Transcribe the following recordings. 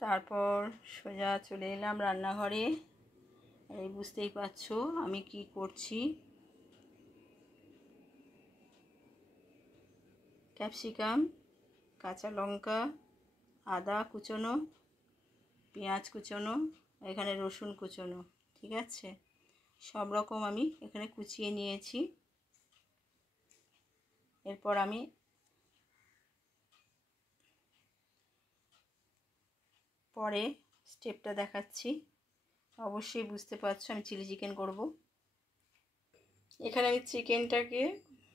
তারপর সোজা চলে এলাম রান্নাঘরে। এই বুঝতেই পারছো আমি কি করছি। ক্যাপসিকাম, কাঁচা লঙ্কা, আদা কুচোনো, পেঁয়াজ কুচোনো, এখানে রসুন কুচোনো, ঠিক আছে, সব রকম আমি এখানে কুচিয়ে নিয়েছি। এরপর আমি পরে স্টেপটা দেখাচ্ছি। অবশ্যই বুঝতে পারছো আমি চিলি চিকেন করব। এখানে আমি চিকেনটাকে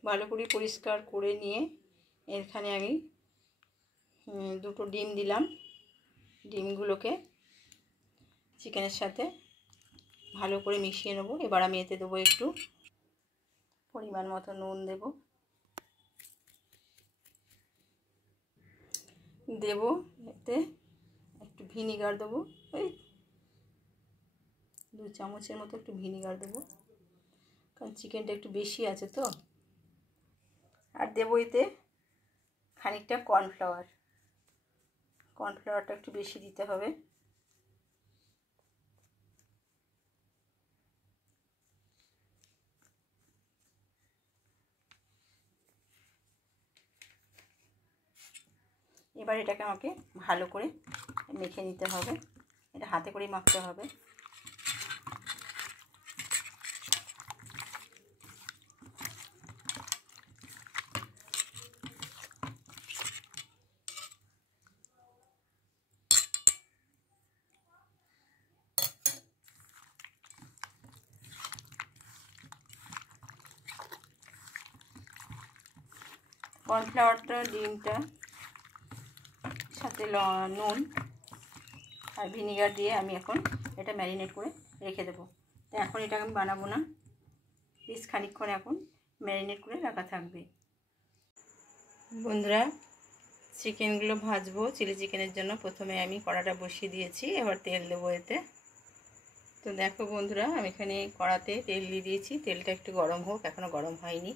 ভালো করে পরিষ্কার করে নিয়ে এখানে আমি দুটো ডিম দিলাম। ডিমগুলোকে চিকেনের সাথে ভালো করে মিশিয়ে নেব। এবার আমি এতে দেবো একটু পরিমাণ মতো নুন দেব এতে একটু ভিনিগার দেবো, ওই 2 চামচের মতো একটু ভিনিগার দেবো, কারণ চিকেনটা একটু বেশি আছে তো। আর দেবো এতে খানিকটা কর্নফ্লাওয়ারটা একটু বেশি দিতে হবে। এবার এটাকে আমাকে ভালো করে মেখে নিতে হবে। এটা হাতে করেই মাখতে হবে। কর্নফ্লাওয়ারটা, ডিমটা সাথে নুন আর ভিনিগার দিয়ে আমি এখন এটা ম্যারিনেট করে রেখে দেবো। তো এখন এটা আমি বানাবো না, প্লিজ খানিকক্ষণ এখন ম্যারিনেট করে রাখা থাকবে। বন্ধুরা, চিকেনগুলো ভাজবো চিলি চিকেনের জন্য। প্রথমে আমি কড়াটা বসিয়ে দিয়েছি, এবার তেল দেবো এতে। তো দেখো বন্ধুরা, আমি এখানে কড়াতে তেল দিয়ে দিয়েছি। তেলটা একটু গরম হোক, এখনও গরম হয়নি।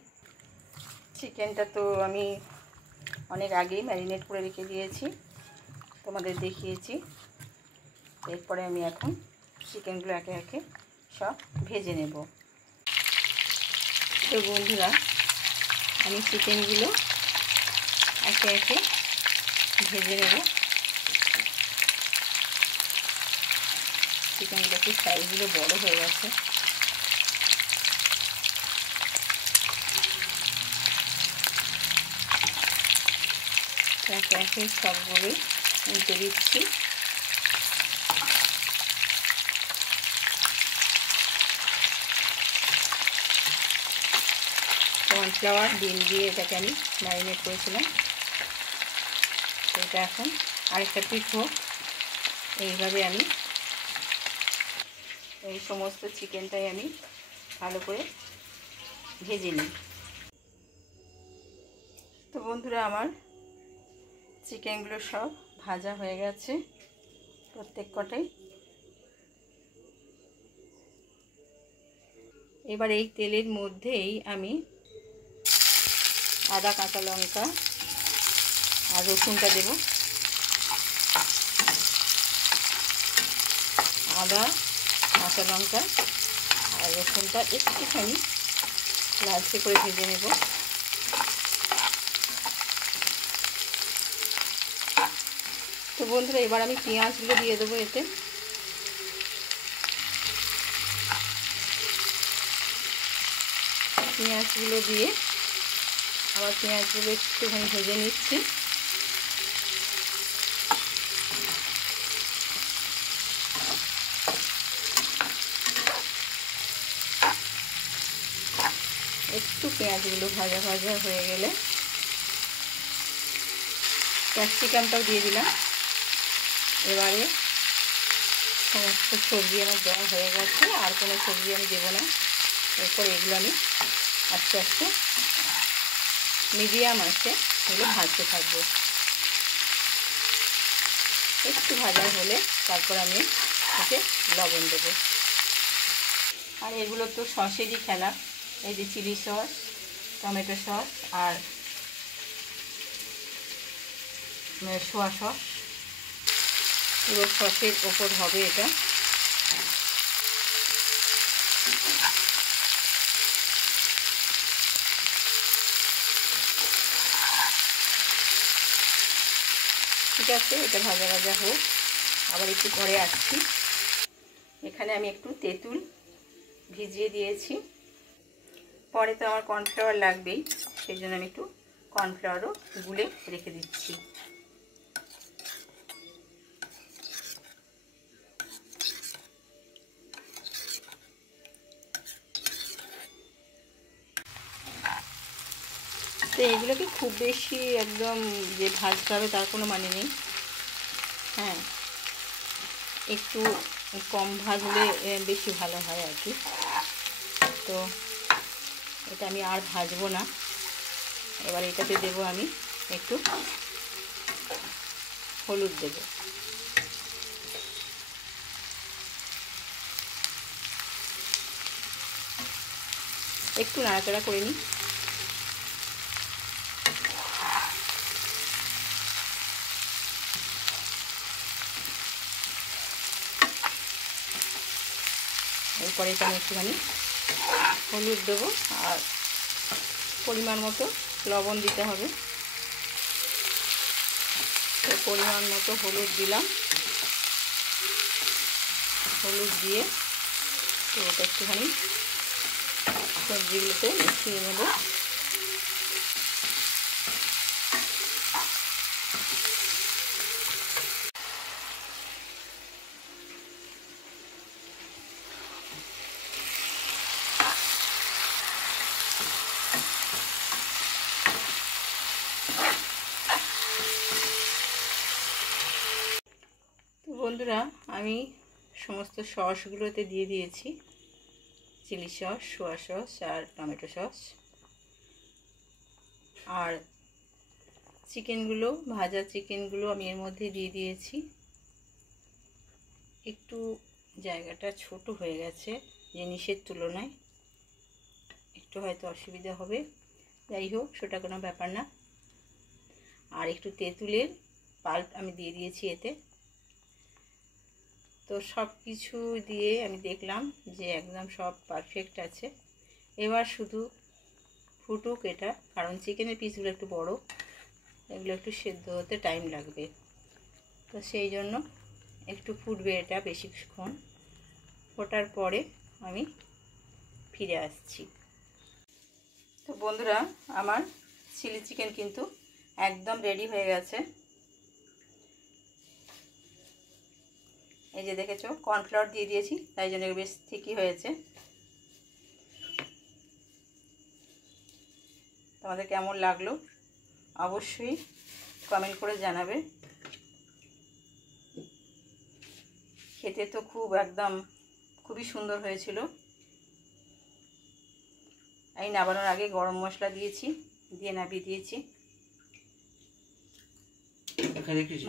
চিকেনটা তো আমি অনেক আগেই ম্যারিনেট করে রেখে দিয়েছি, তোমাদের দেখিয়েছি। এরপরে আমি এখন চিকেনগুলো একে একে সব ভেজে নেব। তো বন্ধুরা, আমি চিকেনগুলো একে একে ভেজে নেব। চিকেনগুলো একটু সাইজগুলো বড় হয়ে গেছে। একে একে সবগুলোই উল্টে দিচ্ছি। কর্নফ্লাওয়ার, ডিম দিয়ে এটাকে আমি ম্যারিনেট করেছিলাম। এটা এখন আরেকটা পিঠ হোক। এইভাবে আমি এই সমস্ত চিকেনটাই আমি ভালো করে ভেজে নিই। তো বন্ধুরা, আমার চিকেনগুলো সব ভাজা হয়ে গেছে প্রত্যেক কটাই। এবার এই তেলের মধ্যেই আমি আদা, কাঁচা লঙ্কা আর রসুনটা দেব। আদা, কাঁচা লঙ্কা আর রসুনটা একটুখানি লালচে করে ভেজে নেব। তো বন্ধুরা, এবার আমি পেঁয়াজগুলো দিয়ে দেবো এতে। পেঁয়াজগুলো দিয়ে আবার পেঁয়াজগুলো একটুখানি ভেজে নিচ্ছি। একটু পেঁয়াজগুলো ভাজা ভাজা হয়ে গেলে ক্যাপসিকামটাও দিয়ে দিলাম। এবারে সমস্ত সবজি আমার দেওয়া হয়ে গেছে, আর কোনো সবজি আমি দেবো না। এরপর এগুলো আমি আস্তে আস্তে মিডিয়াম আঁচে এগুলো ভাজতে থাকবো। একটু ভাজা হলে তারপর আমি এতে লবণ দেবো। আর এগুলো তো সসেরই খেলা। এই যে চিলি সস, টমেটো সস আর সোয়া সস, পুরো সসের ওপর হবে এটা। ঠিক আছে, এটা ভাজা ভাজা হোক, আবার একটু পরে আসছি। এখানে আমি একটু তেঁতুল ভিজিয়ে দিয়েছি, পরে তো আমার কর্নফ্লাওয়ার লাগবেই, সেই জন্য আমি একটু কর্নফ্লাওয়ারও গুলে রেখে দিচ্ছি। তো এগুলোকে খুব বেশি একদম যে ভাজতে হবে তার কোনো মানে নেই। হ্যাঁ, একটু কম ভাজলে বেশি ভালো হয় আর কি। তো এটা আমি আর ভাজবো না। এবার এটাতে দেবো আমি একটু হলুদ দেবো। একটু নাড়াচাড়া করে নিই। এরপরে এটা আমি একটুখানি হলুদ দেবো আর পরিমাণ মতো লবণ দিতে হবে। তো পরিমাণ মতো হলুদ দিলাম, হলুদ দিয়ে তো ওটা একটুখানি সবজিগুলোতে মিশিয়ে নেব। তো বন্ধুরা, আমি সমস্ত সসগুলোতে দিয়ে দিয়েছি চিলি সস, সোয়া সস আর টমেটো সস। আর চিকেনগুলো, ভাজা চিকেনগুলো আমি এর মধ্যে দিয়ে দিয়েছি। একটু জায়গাটা ছোট হয়ে গেছে জিনিসের তুলনায়, একটু হয়তো অসুবিধা হবে, যাই হোক সেটা কোনো ব্যাপার না। আর একটু তেঁতুলের পাল্প আমি দিয়ে দিয়েছি এতে। তো সব কিছু দিয়ে আমি দেখলাম যে একদম সব পারফেক্ট আছে। এবার শুধু ফুটুক এটা, কারণ চিকেনের পিসগুলো একটু বড়, এগুলো একটু সেদ্ধ হতে টাইম লাগবে। তো সেই জন্য একটু ফুটবে এটা বেশিক্ষণ। ফোটার পরে আমি ফিরে আসছি। তো বন্ধুরা, আমার চিলি চিকেন কিন্তু একদম রেডি হয়ে গেছে। এই যে দেখেছো, কর্নফ্লাওয়ার দিয়ে দিয়েছি, তাই জন্য বেশ ঠিকই হয়েছে। তোমাদের কেমন লাগলো অবশ্যই কমেন্ট করে জানাবে। খেতে তো খুবই সুন্দর হয়েছিল। এই নামানোর আগে গরম মশলা দিয়েছি, দিয়ে নামিয়ে দিয়েছি।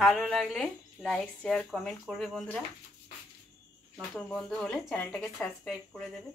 ভালো লাগলে লাইক, শেয়ার, কমেন্ট করবে বন্ধুরা। নতুন বন্ধু হলে চ্যানেলটাকে সাবস্ক্রাইব করে দেবে।